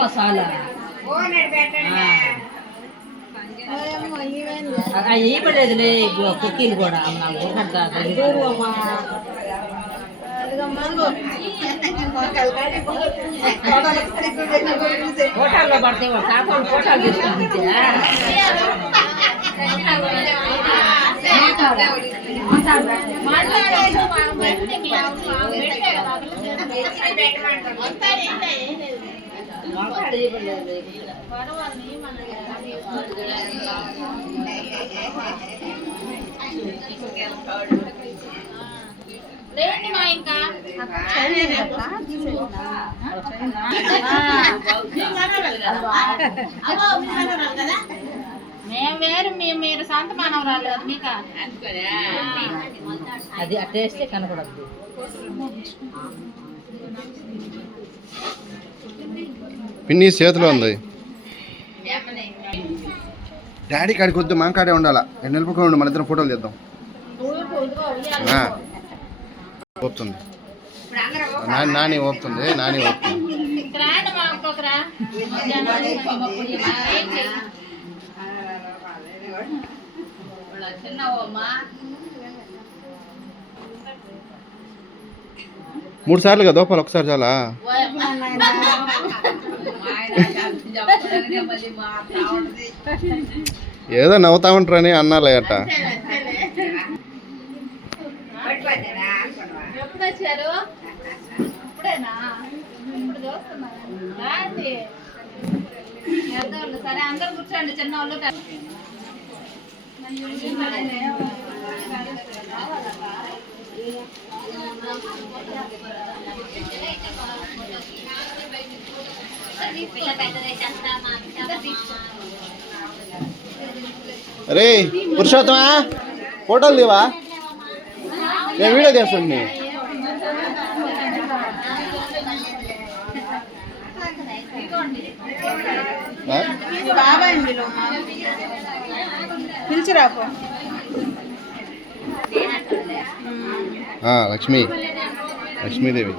మసాలా ఇవ్వలేదులే కుక్కీలు కూడా ఫోటాల్లో పడితే కాపాడు ఫోటాలు తీసుకుంటే మేము వేరు మీరు సొంత మానవరాలు కదా మీకు అది ఆ టేస్టే కనపడద్దు. పిన్ని చేతిలో ఉంది. డాడీ కాడికి వద్దు, మా కాడే ఉండాలా. నిలబడుకోండి, మన ఇద్దరం ఫోటోలు తీద్దాం. ఓపుతుంది నాని, ఓపుతుంది నాని, ఓపుతుంది. మూడు సార్లు కదా దోపాలు, ఒకసారి చాలా. ఏదో నవ్వుతా ఉంటారని అన్నాలే అట్ట. సరే అందరు కూర్చోండి, చిన్న వాళ్ళు. అరే పురుషోత్తమా, ఫోటోలు లేవా? నేను వీడియో చేస్తుంది. లక్ష్మి, లక్ష్మీదేవి.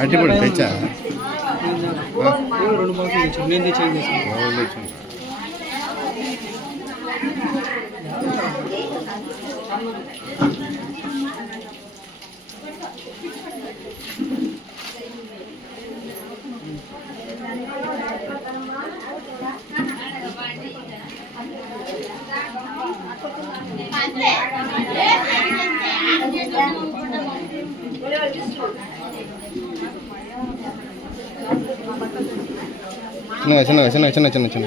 అట్టి కూడా తెచ్చా చిన్నగా చిన్నగా చిన్న చిన్న చిన్న చిన్న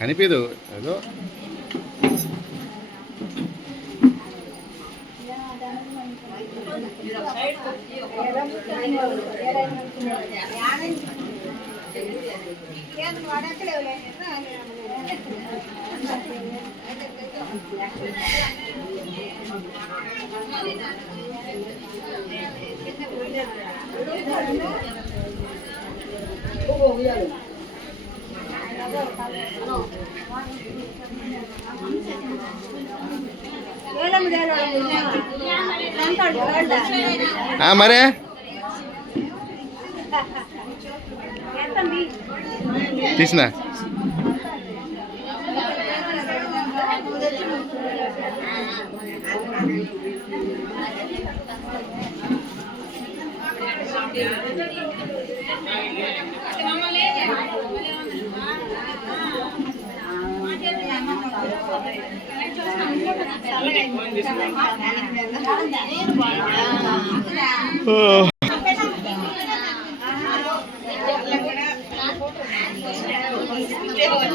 కనిపించదు ఏదో. మరే తీసిన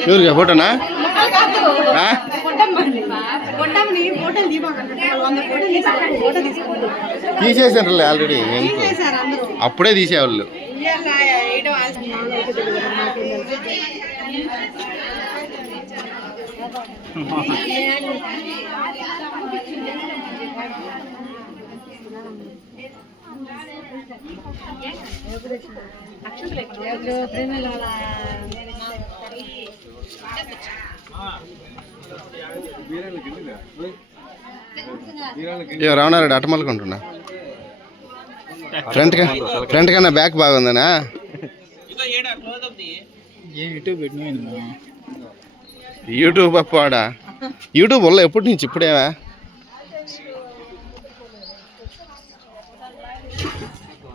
ఎవరికి ఫోటోనా తీసేసారులే ఆల్రెడీ అప్పుడే తీసేవాళ్ళు రావణారెడ్డి అటమలుకుంటున్నా ఫ్రంట్ కన్నా బ్యాక్ బాగుందనా యూట్యూబ్ అప్పాడా యూట్యూబ్ వల్ల ఎప్పటి నుంచి ఇప్పుడేవా